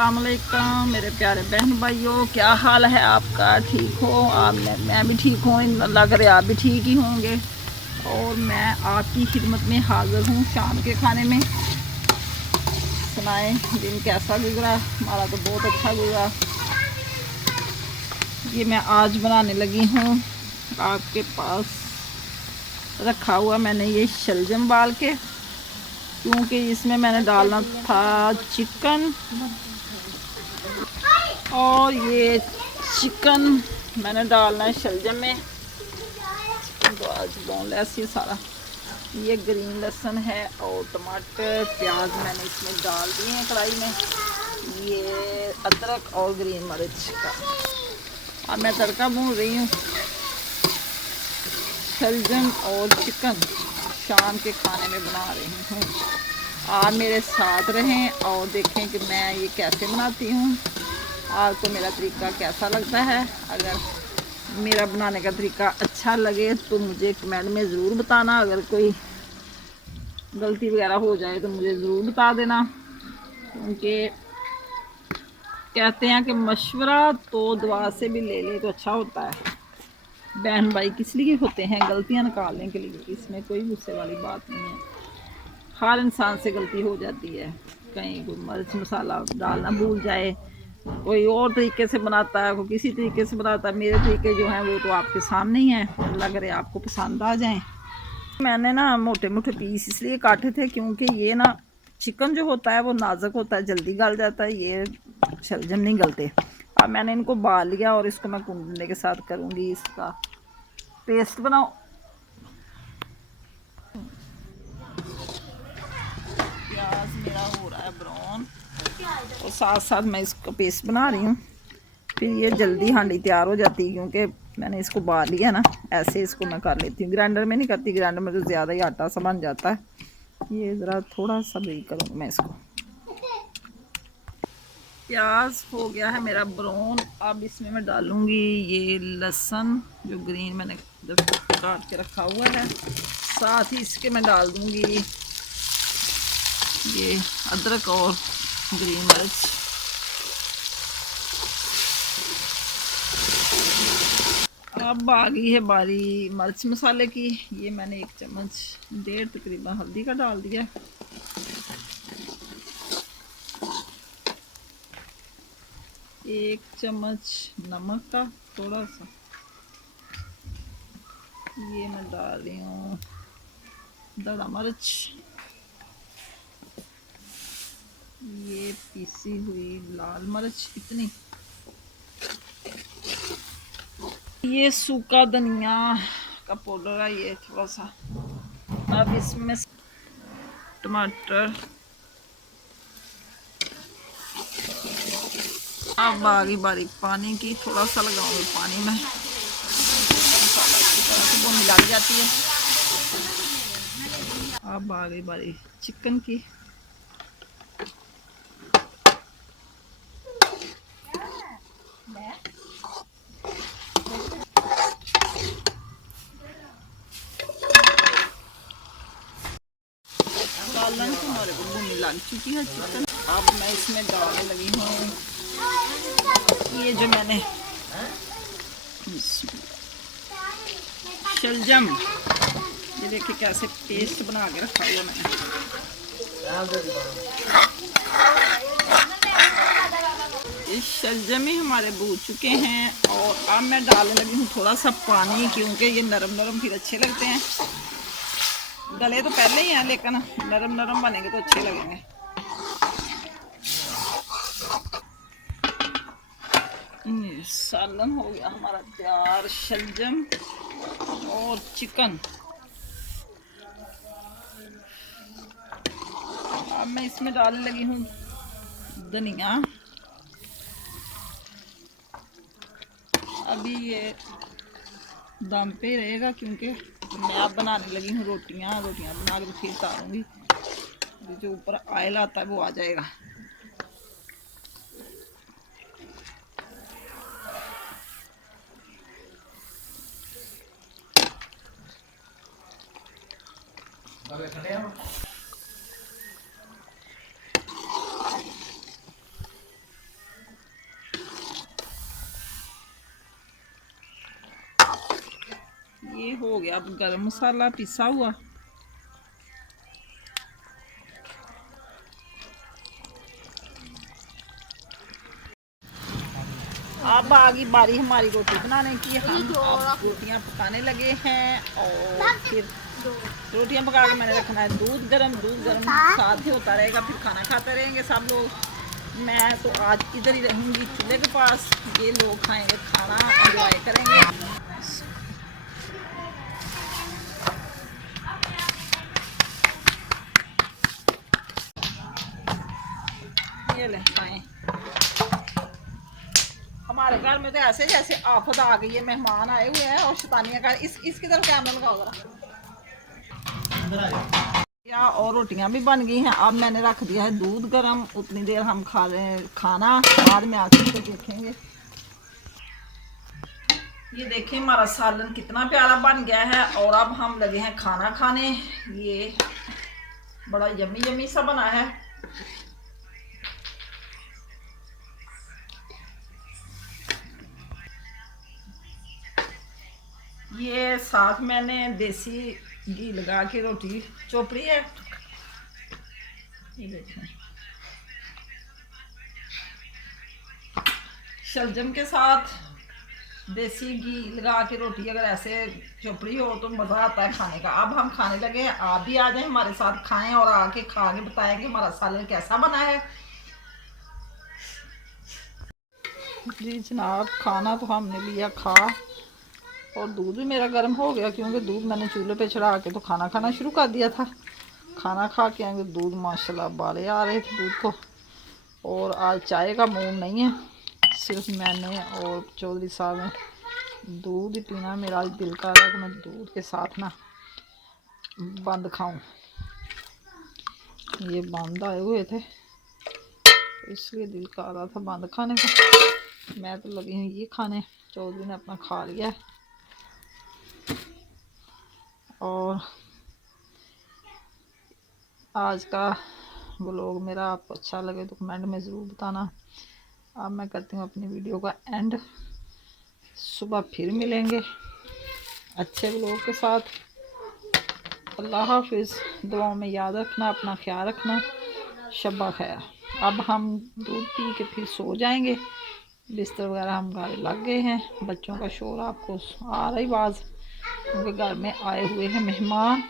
अस्सलामुअलैकुम मेरे प्यारे बहन भाइयों, क्या हाल है आपका? ठीक हो आप? मैं भी ठीक हूँ, अल्लाह करे आप भी ठीक ही होंगे। और मैं आपकी खिदमत में हाज़िर हूँ शाम के खाने में। सुनाएं दिन कैसा गुजरा? हमारा तो बहुत अच्छा गुजरा। ये मैं आज बनाने लगी हूँ, आपके पास रखा हुआ मैंने ये शलजम बाल के, क्योंकि इसमें मैंने डालना था चिकन, और ये चिकन मैंने डालना है शलजम में। तो आज बोनलेस ही सारा। ये ग्रीन लहसुन है और टमाटर प्याज मैंने इसमें डाल दिए हैं कढ़ाई में। ये अदरक और ग्रीन मिर्च का अब मैं तड़का भून रही हूँ। शलजम और चिकन शाम के खाने में बना रही हूँ। आप मेरे साथ रहें और देखें कि मैं ये कैसे बनाती हूँ। आपको मेरा तरीका कैसा लगता है? अगर मेरा बनाने का तरीका अच्छा लगे तो मुझे कमेंट में ज़रूर बताना। अगर कोई गलती वगैरह हो जाए तो मुझे ज़रूर बता देना, क्योंकि कहते हैं कि मशवरा तो दुआ से भी ले ले तो अच्छा होता है। बहन भाई किस लिए होते हैं? गलतियां निकालने के लिए। इसमें कोई गुस्से वाली बात नहीं है। हर इंसान से गलती हो जाती है। कहीं कोई मिर्च मसाला डालना भूल जाए, कोई और तरीके से बनाता है, कोई किसी तरीके से बनाता है। मेरे तरीके जो हैं वो तो आपके सामने ही हैं। अल्लाह करे आपको पसंद आ जाएं। मैंने ना मोटे मोटे पीस इसलिए काटे थे क्योंकि ये ना चिकन जो होता है वो नाजुक होता है, जल्दी गल जाता है। ये शलजम नहीं गलते। अब मैंने इनको बाल लिया और इसको मैं कूटने के साथ करूँगी, इसका पेस्ट बनाओ। प्याज मेरा हो रहा है ब्राउन और साथ साथ मैं इसको पेस्ट बना रही हूँ। फिर ये जल्दी हांडी तैयार हो जाती है, क्योंकि मैंने इसको बाल लिया ना। ऐसे इसको मैं कर लेती हूँ, ग्राइंडर में नहीं करती। ग्राइंडर में तो ज़्यादा ही आटा सा बन जाता है। ये ज़रा थोड़ा सा भी करूँगी मैं इसको। प्याज हो गया है मेरा ब्राउन। अब इसमें मैं डालूँगी ये लहसुन जो ग्रीन मैंने काट के रखा हुआ है। साथ ही इसके मैं डाल दूँगी ये अदरक और ग्रीन मिर्च। अब आ गई है बारी मिर्च मसाले की। ये मैंने 1 चम्मच 1.5 तकरीबन हल्दी का डाल दिया। 1 चम्मच नमक का थोड़ा सा। ये मैं डाल रही हूँ दड़ा मिर्च। ये पीसी हुई लाल मिर्च इतनी। ये सूखा धनिया का पाउडर है ये थोड़ा सा। अब इसमें टमाटर। अब बारीक बारीक पानी की थोड़ा सा लगाऊंगी पानी में, वो मिला जाती है। अब बारीक बारीक चिकन की। हमारे को भूनी लग चुकी है चिकन। अब मैं इसमें डालने लगी हूँ ये जो मैंने शलजम, ये देखिए कैसे पेस्ट बना के रखा हुआ मैंने। ये शलजम ही हमारे भून चुके हैं और अब मैं डालने लगी हूँ थोड़ा सा पानी, क्योंकि ये नरम नरम फिर अच्छे लगते हैं। गले तो पहले ही हैं लेकिन नरम नरम बनेंगे तो अच्छे लगेंगे। सालन हो गया हमारा तैयार, शलजम और चिकन। अब मैं इसमें डालने लगी हूँ धनिया। अभी ये दम पे रहेगा क्योंकि मैं अब बनाने लगी हूँ रोटियाँ बना के फिर उतारूँगी। जो ऊपर ऑयल आता है वो आ जाएगा। ये हो गया अब गरम मसाला पिसा हुआ। अब आ गई बारी हमारी रोटी बनाने की। हम अब रोटियां पकाने लगे हैं और फिर रोटियां पका के मैंने रखना है दूध गरम साथ ही होता रहेगा, फिर खाना खाते रहेंगे सब लोग। मैं तो आज इधर ही रहूँगी चूल्हे के पास। ये लोग खाएंगे खाना, एंजॉय करेंगे। ये ले खाएं। हमारे घर में तो ऐसे जैसे आफत आ गई है, मेहमान आए हुए हैं और शैतानियां कर। इसकी तरफ कैमरा लगाओ जरा। या और रोटियां भी बन गई हैं। अब मैंने रख दिया है दूध गरम, उतनी देर हम खा रहे हैं खाना, बाद में आके तो देखेंगे। ये देखें हमारा सालन कितना प्यारा बन गया है और अब हम लगे हैं खाना खाने। ये बड़ा यम्मी यम्मी सा बना है। ये साथ मैंने देसी घी लगा के रोटी चोपड़ी है। ये देखें शलजम के साथ देसी घी लगा के रोटी अगर ऐसे चोपड़ी हो तो मज़ा आता है खाने का। अब हम खाने लगे हैं, आप भी आ जाएं हमारे साथ खाएं और आके खा के बताएं कि हमारा सालन कैसा बना है। जी जनाब, खाना तो हमने लिया खा और दूध भी मेरा गर्म हो गया क्योंकि दूध मैंने चूल्हे पे चढ़ा के तो खाना खाना शुरू कर दिया था। खाना खा के आएंगे दूध माशाल्लाह बाले आ रहे थे दूध को। और आज चाय का मूड नहीं है, सिर्फ मैंने और चौधरी साहब ने दूध ही पीना। मेरा आज दिल कर रहा है कि मैं दूध के साथ ना बंद खाऊं। ये बंद आए हुए थे तो इसलिए दिल कर रहा था बंद खाने का। मैं तो लगी हूँ ये खाने, चौधरी ने अपना खा लिया है। और आज का व्लॉग मेरा आपको अच्छा लगे तो कमेंट में ज़रूर बताना। अब मैं करती हूँ अपनी वीडियो का एंड। सुबह फिर मिलेंगे अच्छे व्लॉग के साथ। अल्लाह हाफिज़। दुआओं में याद रखना, अपना ख्याल रखना। शब्बा खैर। अब हम दूध पी के फिर सो जाएंगे। बिस्तर वगैरह हम घर लग गए हैं। बच्चों का शोर आपको आ रही आवाज़ क्योंकि घर में आए हुए हैं मेहमान।